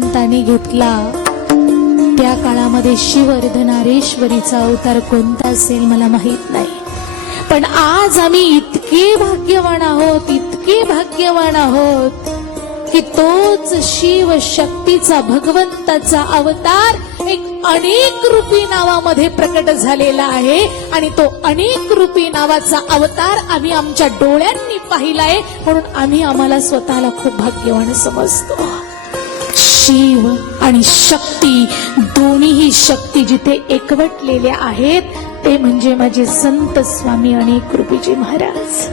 संतांनी घेतला. त्या काळामध्ये शिवर्धनारेश्वरीचा अवतार कोणता असेल मला माहीत नाही. पण आज आम्ही इतके भाग्यवान आहोत इतके भाग्यवान आहोत की तोच शिव शक्तीचा भगवंताचा अवतार एक अनेक रूपी नावामध्ये प्रकट झालेला आहे आणि तो अनेक रूपी नावाचा अवतार आम्ही आमच्या डोळ्यांनी पाहिलाय म्हणून आम्ही आम्हाला स्वतःला खूप भाग्यवान समजतो. शिव आणि शक्ती दोन्हीही शक्ती जिथे एकवटलेल्या आहेत ते म्हणजे माझे संत स्वामी आणि कृपीजी महाराज.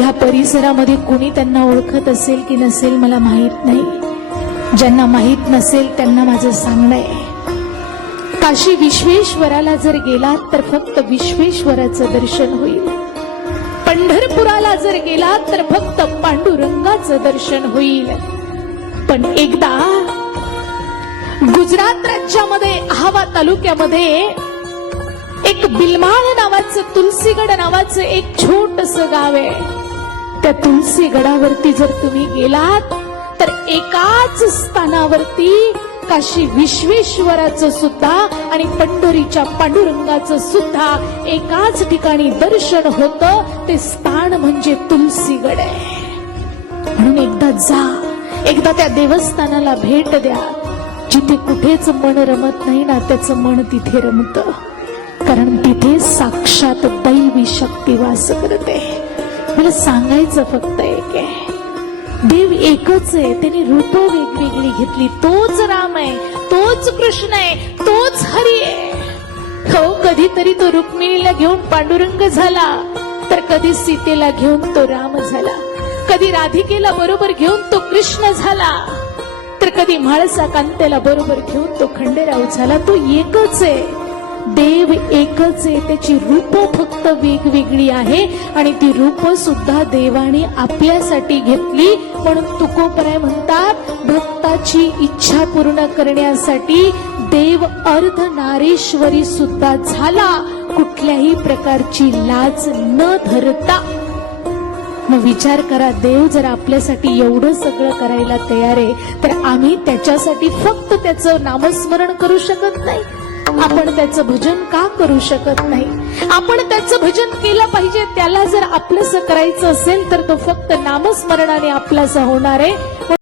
या परिसरामध्ये कोणी त्यांना ओळखत असेल की नसेल मला माहीत नाही. ज्यांना माहीत नसेल त्यांना माझं सांगणं आहे. काशी विश्वेश्वराला जर गेलात तर फक्त विश्वेश्वराचं दर्शन होईल. पंढरपुराला जर गेलात तर फक्त पांडुरंगाचं दर्शन होईल. पण एकदा गुजरात राज्यामध्ये अहावा तालुक्यामध्ये एक बिलमाळ नावाचं तुलसीगड नावाचं एक छोटस गाव आहे. त्या तुलसीगडावरती जर तुम्ही गेलात तर एकाच स्थानावरती काशी विश्वेश्वराचं सुद्धा आणि पंढरीच्या पांडुरंगाचं सुद्धा एकाच ठिकाणी दर्शन होतं ते स्थान म्हणजे तुलसीगड आहे. म्हणून एकदा जा. एकदा त्या देवस्थानाला भेट द्या. जिथे कुठेच मन रमत नाही ना त्याचं मन तिथे रमत. कारण तिथे साक्षात दैवी शक्ती वास करते. मला सांगायचं फक्त एक आहे. देव एकच आहे त्याने रूप वेगवेगळी घेतली. तोच राम आहे तोच कृष्ण आहे तोच हरी आहे. हो कधीतरी तो रुक्मिणीला घेऊन पांडुरंग झाला. तर कधी सीतेला घेऊन तो राम झाला. कधी राधिकेला बरोबर घेऊन तो कृष्ण झाला तर कधी म्हाळसा कांतेला बरोबर घेऊन तो खंडेराव झाला तो एकच आहे. देव एकच आहे त्याची रूप फक्त वेगवेगळी आहे आणि ती रूप सुद्धा देवाने आपल्यासाठी घेतली म्हणून तुकोपराय म्हणतात भक्ताची इच्छा पूर्ण करण्यासाठी देव अर्ध नारेश्वरी सुद्धा झाला कुठल्याही प्रकारची लाज न धरता. मग विचार करा देव जर आपल्यासाठी एवढं सगळं करायला तयार आहे तर आम्ही त्याच्यासाठी फक्त त्याचं नामस्मरण करू शकत नाही. आपण त्याचं भजन का करू शकत नाही? आपण त्याचं भजन केलं पाहिजे त्याला जर आपलंसं करायचं असेल तर तो फक्त नामस्मरणाने आपलासा होणार आहे.